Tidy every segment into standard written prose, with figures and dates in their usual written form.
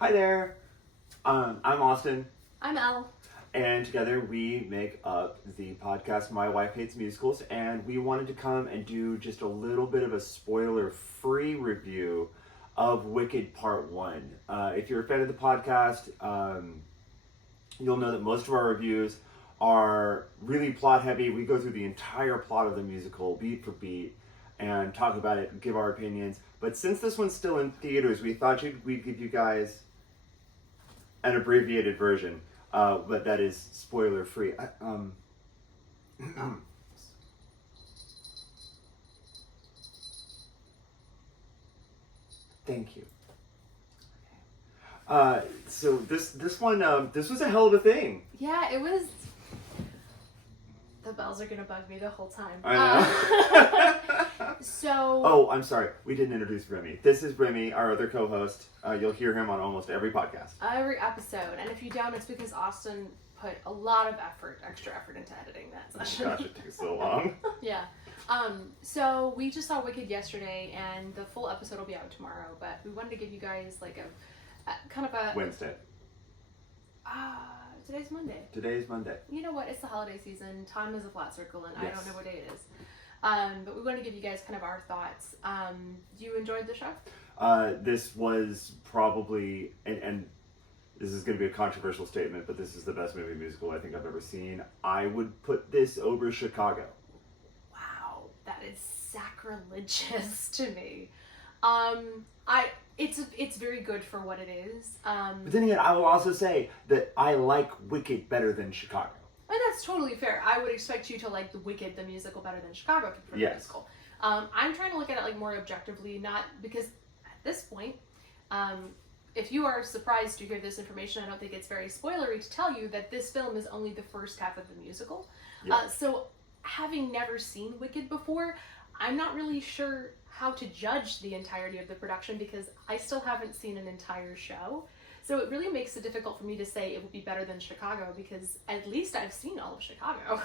Hi there. I'm Austin, I'm Elle. and together we make up the podcast My Wife Hates Musicals, and we wanted to come and do just a little bit of a spoiler-free review of Wicked Part 1. If you're a fan of the podcast, you'll know that most of our reviews are really plot-heavy. We go through the entire plot of the musical, beat for beat, and talk about it and give our opinions. But since this one's still in theaters, we thought we'd give you guys an abbreviated version, but that is spoiler free. Thank you. So this one this was a hell of a thing. Yeah, it was. The bells are gonna bug me the whole time. I know. So. Oh, I'm sorry. We didn't introduce Remy. This is Remy, our other co-host. You'll hear him on almost every podcast. Every episode, and if you don't, it's because Austin put a lot of extra effort into editing that session. Gosh, it took so long. Yeah. So we just saw Wicked yesterday, and the full episode will be out tomorrow. But we wanted to give you guys like a kind of a Wednesday. Today's Monday. Today's Monday. You know what? It's the holiday season. Time is a flat circle, and Yes. I don't know what day it is. But we want to give you guys kind of our thoughts. You enjoyed the show? This was probably, and this is going to be a controversial statement, but this is the best movie musical I think I've ever seen. I would put this over Chicago. Wow, that is sacrilegious to me. It's very good for what it is. But then again, I will also say that I like Wicked better than Chicago. And that's totally fair. I would expect you to like the Wicked, the musical, better than Chicago for the Yes. musical. I'm trying to look at it like more objectively, not because at this point, if you are surprised to hear this information, I don't think it's very spoilery to tell you that this film is only the first half of the musical. Yeah. So having never seen Wicked before, I'm not really sure how to judge the entirety of the production because I still haven't seen an entire show. So it really makes it difficult for me to say it would be better than Chicago because at least I've seen all of Chicago.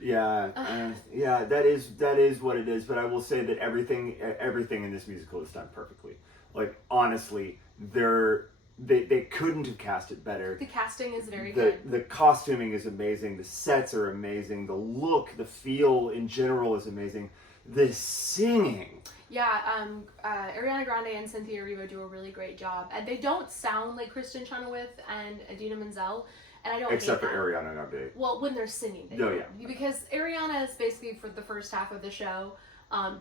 Yeah, yeah, that is what it is. But I will say that everything in this musical is done perfectly. Like honestly, they couldn't have cast it better. The casting is very good. The costuming is amazing. The sets are amazing. The look, the feel in general is amazing. The singing. Yeah, Ariana Grande and Cynthia Erivo do a really great job, and they don't sound like Kristen Chenoweth and Idina Menzel, and I don't Except hate for that. Ariana Grande. Well, when they're singing, they Oh, do. yeah. Because Ariana is basically for the first half of the show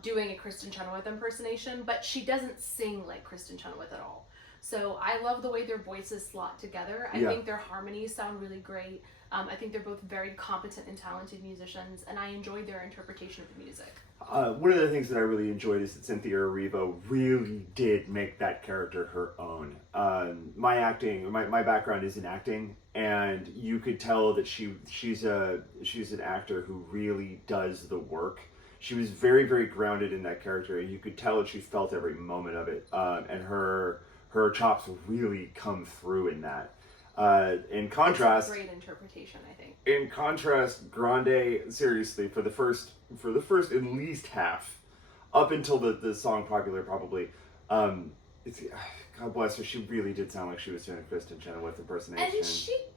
doing a Kristen Chenoweth impersonation, but she doesn't sing like Kristen Chenoweth at all. So I love the way their voices slot together. I think their harmonies sound really great. I think they're both very competent and talented musicians, and I enjoyed their interpretation of the music. One of the things that I really enjoyed is that Cynthia Erivo really did make that character her own. My background is in acting, and you could tell that she's an actor who really does the work. She was very, very grounded in that character, and you could tell that she felt every moment of it. And her chops really come through in that. In contrast, It's a great interpretation, I think. in contrast, Grande, seriously, for the first at least half, up until the song Popular probably, it's, God bless her, she really did sound like she was doing a Kristen Chenoweth impersonation. And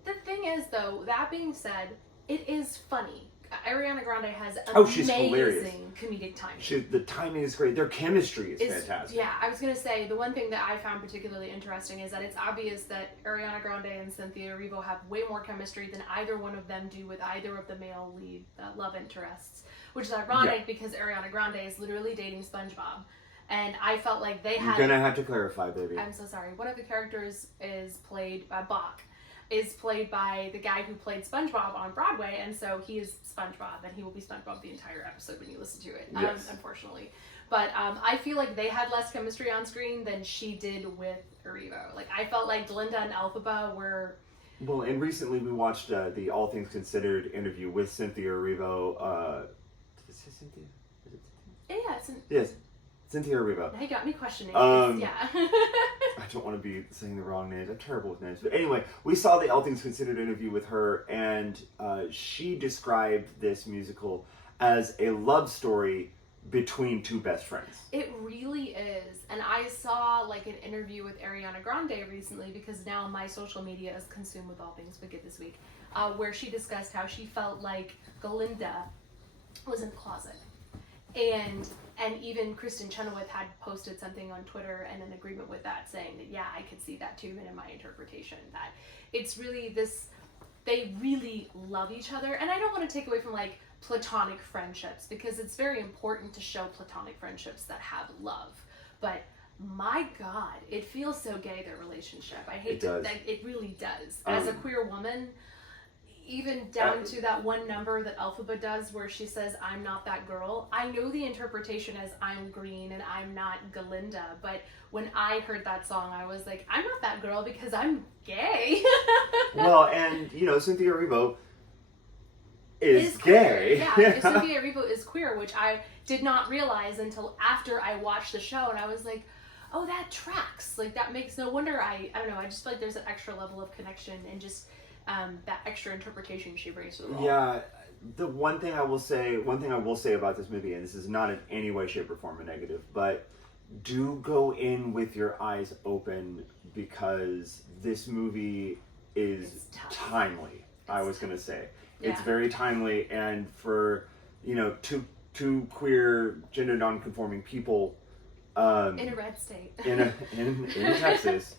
the thing is though, that being said, it is funny. Ariana Grande has she's hilarious. amazing comedic timing. The timing is great. Their chemistry is fantastic. Yeah, I was going to say, the one thing that I found particularly interesting is that it's obvious that Ariana Grande and Cynthia Erivo have way more chemistry than either one of them do with either of the male lead love interests, which is ironic because Ariana Grande is literally dating SpongeBob. And I felt like they had... You're going to have to clarify, baby. I'm so sorry. One of the characters is played by Bach. Is played by the guy who played SpongeBob on Broadway, and so he is SpongeBob, and he will be SpongeBob the entire episode when you listen to it, yes. Unfortunately. But I feel like they had less chemistry on screen than she did with Erivo. Like, I felt like Glinda and Elphaba were... Well, and recently we watched the All Things Considered interview with Cynthia Erivo. Is it Cynthia? Yeah, Yes. Cynthia Erivo. Now you got me questioning. Yeah. I don't want to be saying the wrong names. I'm terrible with names. But anyway, we saw the All Things Considered interview with her, and she described this musical as a love story between two best friends. It really is. And I saw like an interview with Ariana Grande recently, because now my social media is consumed with all things Wicked this week, where she discussed how she felt like Galinda was in the closet. And even Kristen Chenoweth had posted something on Twitter and in agreement with that, saying that, yeah, I could see that too, and in my interpretation, that it's really this, they really love each other. And I don't want to take away from like platonic friendships, because it's very important to show platonic friendships that have love. But my God, it feels so gay, their relationship. I hate that. It really does. As a queer woman, even down to that one number that Elphaba does where she says, I'm not that girl. I know the interpretation as I'm green and I'm not Galinda, but when I heard that song, I was like, I'm not that girl because I'm gay. Well, and, you know, Cynthia Erivo is gay. Yeah, Cynthia Erivo is queer, which I did not realize until after I watched the show, and I was like, oh, that tracks. Like, that makes no wonder. I don't know, I just feel like there's an extra level of connection and just that extra interpretation she brings to the role. Yeah, the one thing I will say about this movie, and this is not in any way, shape, or form a negative, but do go in with your eyes open, because this movie is timely. I was going to say. Yeah. It's very timely, and for, you know, two queer, gender non-conforming people in a red state. in Texas,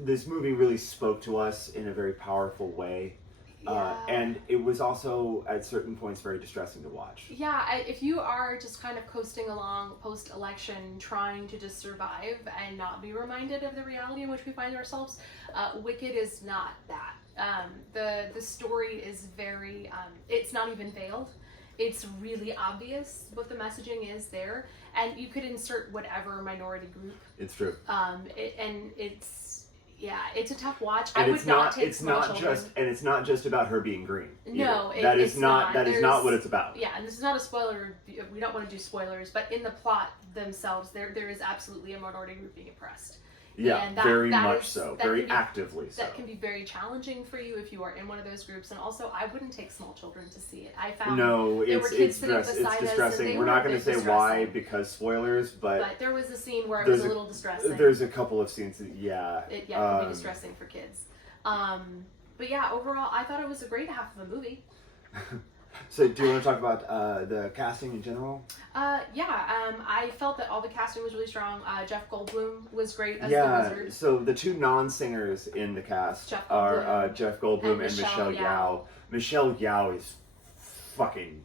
this movie really spoke to us in a very powerful way. Yeah. And it was also, at certain points, very distressing to watch. Yeah, if you are just kind of coasting along post-election, trying to just survive and not be reminded of the reality in which we find ourselves, Wicked is not that. The story is very, it's not even veiled. It's really obvious what the messaging is there, and you could insert whatever minority group. It's true. It's a tough watch. And I would not take it's not children. it's not just about her being green. No, that is not what it's about. Yeah, and this is not a spoiler. We don't want to do spoilers, but in the plot themselves, there is absolutely a minority group being oppressed. Yeah, and very much so. Very actively so. That can be very challenging for you if you are in one of those groups. And also, I wouldn't take small children to see it. I found it's distressing. We're not going to say why, because spoilers, but there was a scene where it was a little distressing. There's a couple of scenes that, it can be distressing for kids. But yeah, overall, I thought it was a great half of a movie. So, do you want to talk about the casting in general? I felt that all the casting was really strong. Jeff Goldblum was great as the wizard. So the two non-singers in the cast are Jeff Goldblum and Michelle Yeoh. Michelle Yeoh is fucking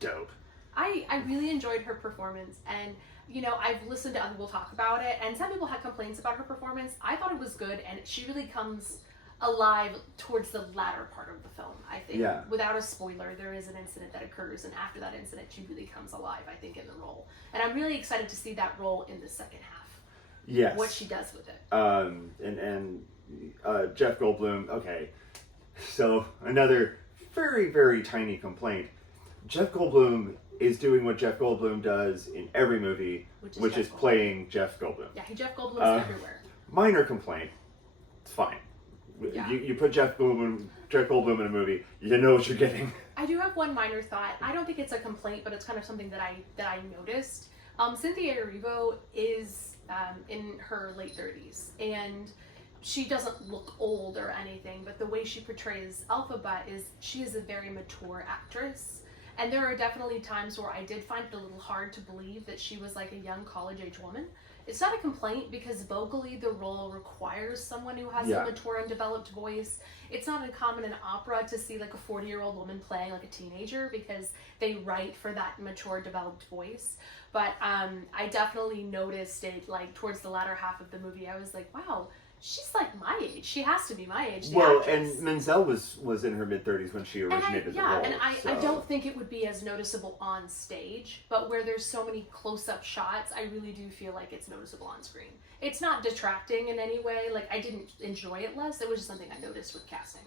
dope. I really enjoyed her performance, and you know, I've listened to other people talk about it, and some people had complaints about her performance. I thought it was good, and she really comes alive towards the latter part of the film, I think. Yeah. Without a spoiler, there is an incident that occurs, and after that incident, she really comes alive, I think, in the role. And I'm really excited to see that role in the second half. Yes. What she does with it. Jeff Goldblum, okay. So, another very, very tiny complaint. Jeff Goldblum is doing what Jeff Goldblum does in every movie, which is playing Jeff Goldblum. Yeah, Jeff Goldblum's everywhere. Minor complaint. It's fine. Yeah. You put Jeff Goldblum in a movie, you know what you're getting. I do have one minor thought. I don't think it's a complaint, but it's kind of something that I noticed. Cynthia Erivo is in her late 30s, and she doesn't look old or anything, but the way she portrays Elphaba is she is a very mature actress. And there are definitely times where I did find it a little hard to believe that she was like a young college-age woman. It's not a complaint, because vocally the role requires someone who has a mature and developed voice. It's not uncommon in opera to see like a 40-year-old woman playing like a teenager, because they write for that mature, developed voice. But I definitely noticed it like towards the latter half of the movie. I was like, wow, she's like my age. She has to be my age. And Menzel was in her mid-30s when she originated the role. I don't think it would be as noticeable on stage, but where there's so many close-up shots, I really do feel like it's noticeable on screen. It's not detracting in any way. Like, I didn't enjoy it less. It was just something I noticed with casting.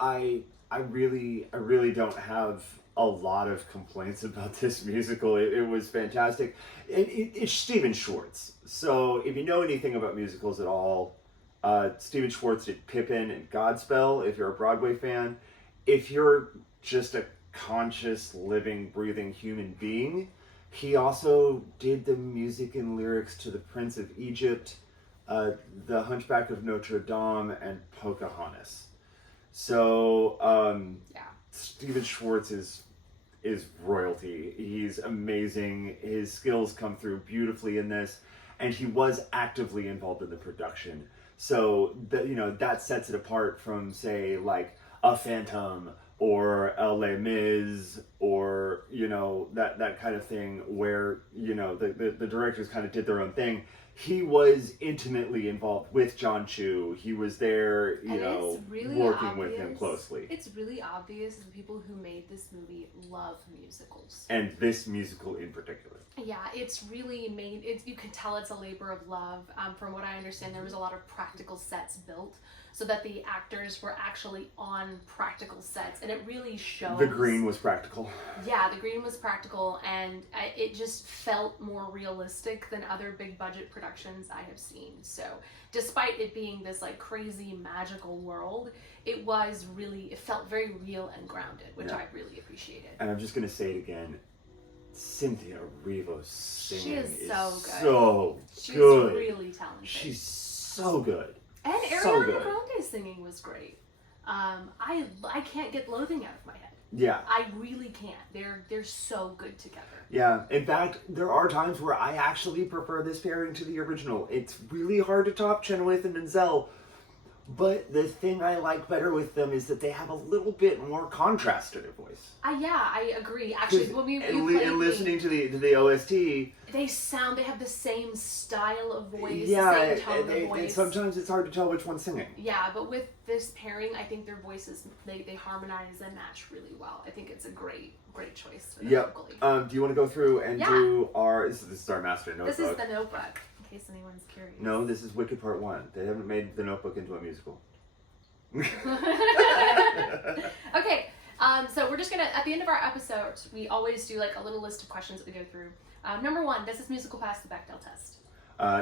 I really don't have a lot of complaints about this musical. It was fantastic. It's Stephen Schwartz. So if you know anything about musicals at all, Stephen Schwartz did Pippin and Godspell, if you're a Broadway fan. If you're just a conscious, living, breathing human being. He also did the music and lyrics to The Prince of Egypt, The Hunchback of Notre Dame, and Pocahontas. So, Stephen Schwartz is royalty. He's amazing. His skills come through beautifully in this, and he was actively involved in the production. So that sets it apart from, say, like a Phantom or a Les Mis or that kind of thing where the directors kind of did their own thing. He was intimately involved with John Chu. He was there, working with him closely. It's really obvious that the people who made this movie love musicals. And this musical in particular. Yeah, it's really made, you can tell it's a labor of love. From what I understand, there was a lot of practical sets built so that the actors were actually on practical sets, and it really shows. The green was practical. Yeah, the green was practical, and it just felt more realistic than other big budget productions I have seen. So despite it being this like crazy magical world, it felt very real and grounded, which I really appreciated. And I'm just going to say it again. Cynthia Erivo's singing She is so good. So She's good. really talented. She's so good. And So Ariana good. Grande's singing was great. I can't get Loathing out of my head. Yeah. I really can't. They're so good together. Yeah. In fact, there are times where I actually prefer this pairing to the original. It's really hard to top Chenoweth and Denzel. But the thing I like better with them is that they have a little bit more contrast to their voice. I agree. Actually, when and listening to the OST, they have the same style of voice, yeah, same tone of voice. And sometimes it's hard to tell which one's singing. Yeah, but with this pairing, I think their voices they harmonize and match really well. I think it's a great choice for them vocally. Do you want to go through and do our? This is our master notebook. This is the Notebook. In case anyone's curious. No, this is Wicked Part 1. They haven't made The Notebook into a musical. Okay, so we're just gonna, at the end of our episodes, we always do like a little list of questions that we go through. Number 1, does this musical pass the Bechdel test?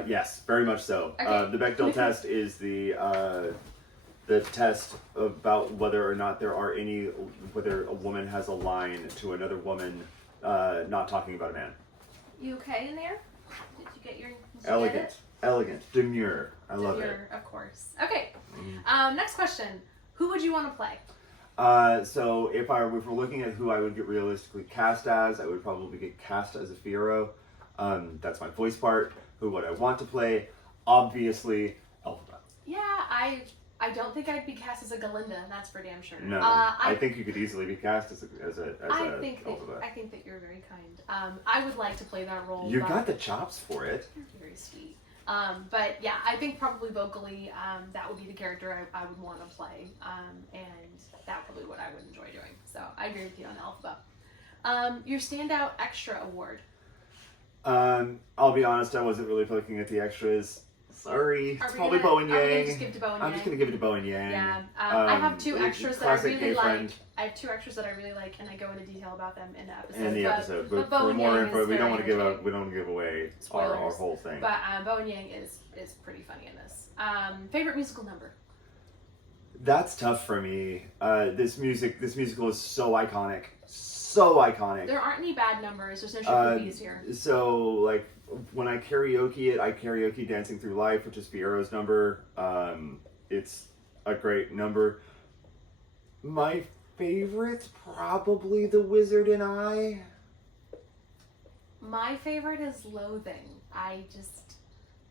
Yes, very much so. Okay. The Bechdel test is the test about whether or not whether a woman has a line to another woman not talking about a man. You okay in there? Did you get your... Elegant, demure. I love it. Demure, of course. Okay. Next question. Who would you want to play? So if we're looking at who I would get realistically cast as, I would probably get cast as a Fiyero. That's my voice part. Who would I want to play? Obviously, Elphaba. Yeah, I don't think I'd be cast as a Galinda. That's for damn sure. No, I think you could easily be cast as a I think Elphaba. that you're very kind. I would like to play that role. You got the chops for it. You're very sweet. But yeah, I think probably vocally, that would be the character I would want to play, and that's probably what I would enjoy doing. So I agree with you on Elphaba. Your standout extra award. I'll be honest, I wasn't really looking at the extras. Sorry, it's probably Bowen Yang. Are we gonna just give it to Bowen Yang? I'm just gonna give it to Bowen Yang. Yeah, I have 2 extras that I really friend. like. I have 2 extras that I really like, and I go into detail about them in the episode. In the episode, but for Bowen more Yang info, is we don't very want to give away our whole thing. But Bowen Yang is pretty funny in this. Favorite musical number? That's tough for me. This musical is so iconic. So iconic. There aren't any bad numbers. There's no sugar bees here. So, like, when I karaoke it, I karaoke Dancing Through Life, which is Fiyero's number. It's a great number. My favorite's probably The Wizard and I. My favorite is Loathing.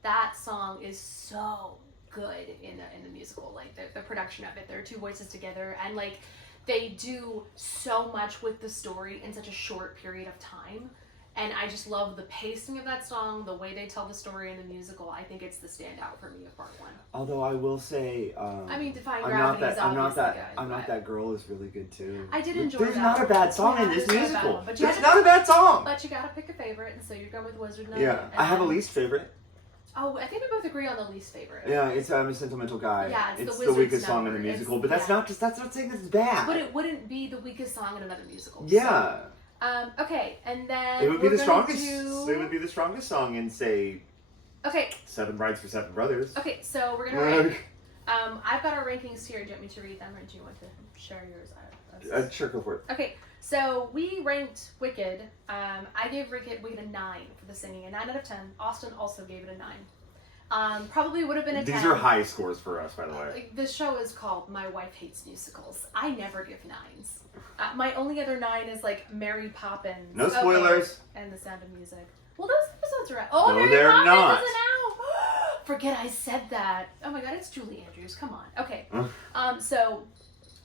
That song is so good in the musical. Like, the production of it. There are 2 voices together, and, like, they do so much with the story in such a short period of time. And I just love the pacing of that song, the way they tell the story in the musical. I think it's the standout for me of part 1. Although I will say, Defy Gravity is obviously good. I'm Not That Girl is really good too. I did enjoy There's that. not a bad song in this there's musical. But There's not a bad song. But you gotta pick a favorite, and so you're going with Wizard Knight. Yeah, I have a least favorite. Oh, I think we both agree on the least favorite. Yeah, it's I'm a Sentimental Guy. Yeah, it's the weakest song in number. the musical, but that's not saying it's bad. But it wouldn't be the weakest song in another musical. Yeah. So. Okay, and then it would be the strongest. Do... It would be the strongest song in, say, Okay. 7 Brides for Seven Brothers. Okay, so we're gonna rank. I've got our rankings here. Do you want me to read them, or do you want to share yours? Sure, go for it. Okay, So we ranked Wicked. I gave Wicked a 9 for the singing, a 9 out of 10. Austin also gave it a 9. Probably would have been a 10. These are high scores for us, by the way. The show is called My Wife Hates Musicals. I never give 9s. My only other 9 is like Mary Poppins. No spoilers. Okay. And The Sound of Music. Well, those episodes are out. Oh, No, Mary they're Poppins not. isn't out. Forget I said that. Oh my god, it's Julie Andrews. Come on. Okay. So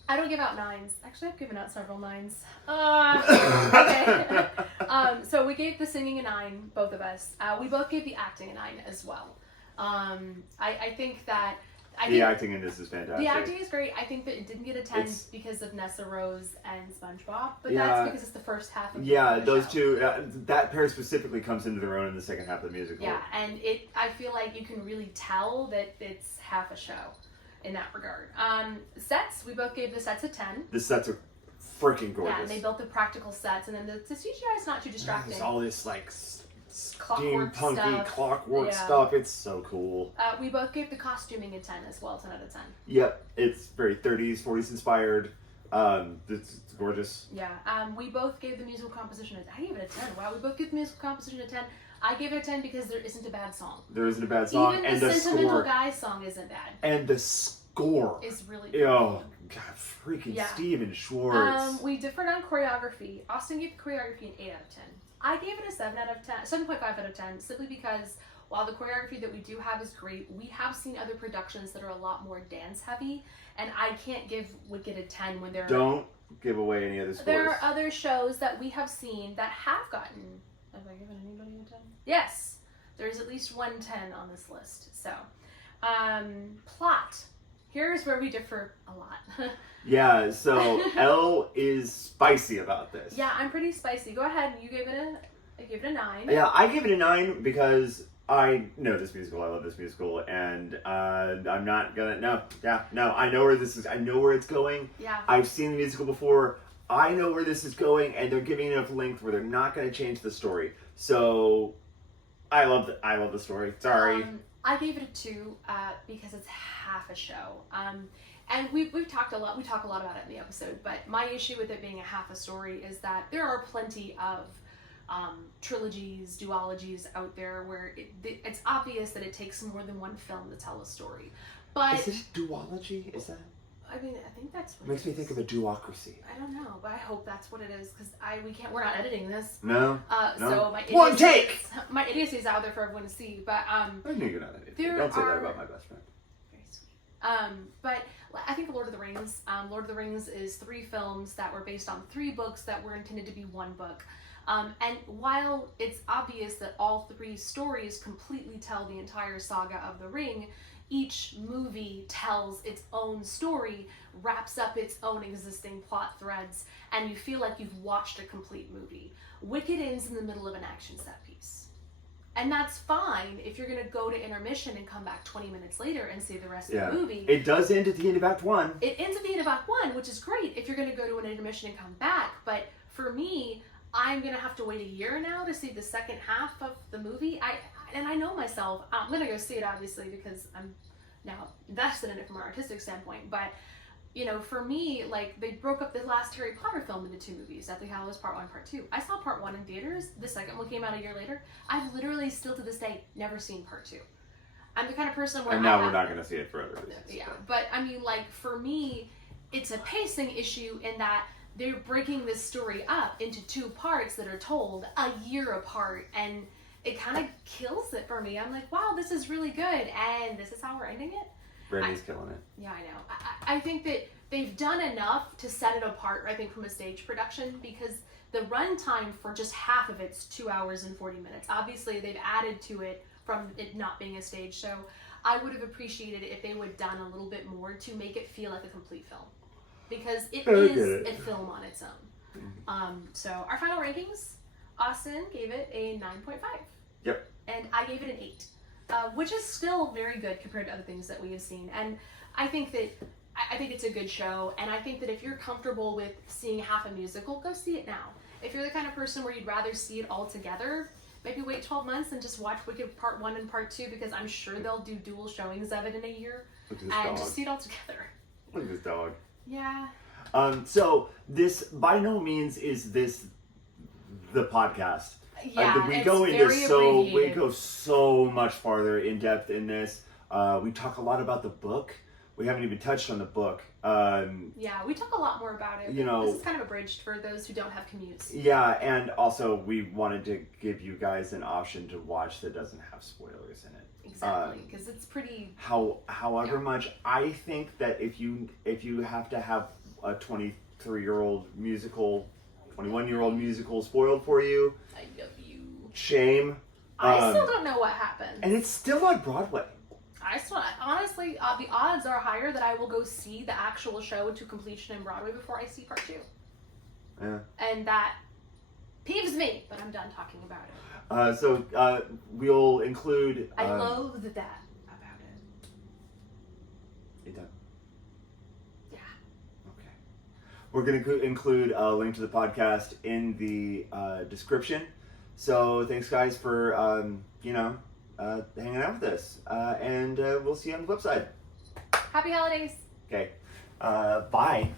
I don't give out 9s. Actually, I've given out several 9s. Okay. So we gave the singing a 9, both of us. We both gave the acting a 9 as well. I think that The acting in this is fantastic. the acting is great. I think that it didn't get a 10 It's- because of Nessa Rose and SpongeBob, but Yeah. that's because it's the first half of Yeah, the those show. two. That pair specifically comes into their own in the second half of the musical. Yeah, and I feel like you can really tell that it's half a show in that regard. Sets, we both gave the sets a 10. The sets are freaking gorgeous. Yeah, and they built the practical sets, and then the CGI is not too distracting. There's all this like Clockwork steampunky stuff. clockwork Yeah. stuff. It's so cool. We both gave the costuming a 10 as well, 10 out of 10. Yep, it's very 30s, 40s inspired. It's gorgeous. Yeah, we both gave the musical composition I gave it a 10. Wow, we both gave the musical composition a 10. I gave it a 10 because there isn't a bad song. There isn't a bad song, Even and the the Sentimental score. Guy song isn't bad. And the score. It's really good. Oh God, freaking Yeah. Steven Schwartz. We differed on choreography. Austin gave the choreography an 8 out of 10. I gave it a 7.5 out of 10, simply because while the choreography that we do have is great, we have seen other productions that are a lot more dance heavy, and I can't give Wicked a 10 when Don't give away any other scores. there are other shows that we have seen that have gotten. Have I given anybody a 10? Yes, there's at least one 10 on this list. So, plot. Here's where we differ a lot. Yeah, so Elle is spicy about this. Yeah, I'm pretty spicy. Go ahead. You gave it a 9. Yeah, I gave it a 9 because I know this musical. I love this musical, and I'm not gonna. No, I know where this is. I know where it's going. Yeah. I've seen the musical before. I know where this is going, and they're giving enough length where they're not going to change the story. So, I love the story. Sorry. I gave it a 2 because it's half a show. And we've talked a lot. We talk a lot about it in the episode. But my issue with it being a half a story is that there are plenty of trilogies, duologies out there where it's obvious that it takes more than one film to tell a story. But Is it duology? Is that? I mean, I think that's what Makes it me is. think of a duocracy. I don't know, but I hope that's what it is because we're not editing this. No. No. So my One idiocy take! my idiocy is out there for everyone to see. But I knew you're not an idiot. There Don't say that are- about my best friend. very sweet. But I think Lord of the Rings. Lord of the Rings is 3 films that were based on 3 books that were intended to be 1 book. And while it's obvious that all 3 stories completely tell the entire saga of the ring, each movie tells its own story, wraps up its own existing plot threads, and you feel like you've watched a complete movie. Wicked ends in the middle of an action set piece. And that's fine if you're going to go to intermission and come back 20 minutes later and see the rest of the movie. It does end at the end of Act 1. It ends at the end of Act 1, which is great if you're going to go to an intermission and come back. But for me, I'm going to have to wait a year now to see the second half of the movie. I know myself. I'm going to go see it, obviously, because I'm now invested in it from an artistic standpoint. But, you know, for me, like, they broke up the last Harry Potter film into 2 movies, Deathly Hallows Part 1 and Part 2. I saw Part 1 in theaters. The second one came out a year later. I've literally, still to this day, never seen Part 2. I'm the kind of person where And now we're not going to see it for other reasons. Yeah, but I mean, like, for me, it's a pacing issue in that they're breaking this story up into 2 parts that are told a year apart, and it kind of kills it for me. I'm like, wow, this is really good, and this is how we're ending it? Brandy's killing it. Yeah, I know. I think that they've done enough to set it apart, I think, from a stage production, because the runtime for just half of it's 2 hours and 40 minutes. Obviously, they've added to it from it not being a stage show. I would have appreciated it if they would have done a little bit more to make it feel like a complete film, because it is a film on its own. So our final rankings, Austin gave it a 9.5. Yep. And I gave it an 8, which is still very good compared to other things that we have seen. And I think it's a good show, and I think that if you're comfortable with seeing half a musical, go see it now. If you're the kind of person where you'd rather see it all together, maybe wait 12 months and just watch Wicked Part 1 and Part 2, because I'm sure they'll do dual showings of it in a year. Look at this And dog. just see it all together. Look at this dog. Yeah. So this by no means is this the podcast. Yeah, We it's go into very we abbreviated. go so much farther in depth in this. We talk a lot about the book. We haven't even touched on the book. Yeah, we talk a lot more about it. You know, this is kind of abridged for those who don't have commutes. Yeah, and also we wanted to give you guys an option to watch that doesn't have spoilers in it. Exactly, because it's pretty. However much I think that if you have to have a 23-year-old musical, 21-year-old musical spoiled for you, I love you. shame. I still don't know what happened. And it's still on Broadway. Honestly, the odds are higher that I will go see the actual show to completion in Broadway before I see part 2. Yeah. And that peeves me, but I'm done talking about it. So we'll include. I loathe that about it. You done? Yeah. Okay. We're going to include a link to the podcast in the description. So thanks, guys, for hanging out with us, and we'll see you on the flip side. Happy holidays. Okay. Bye.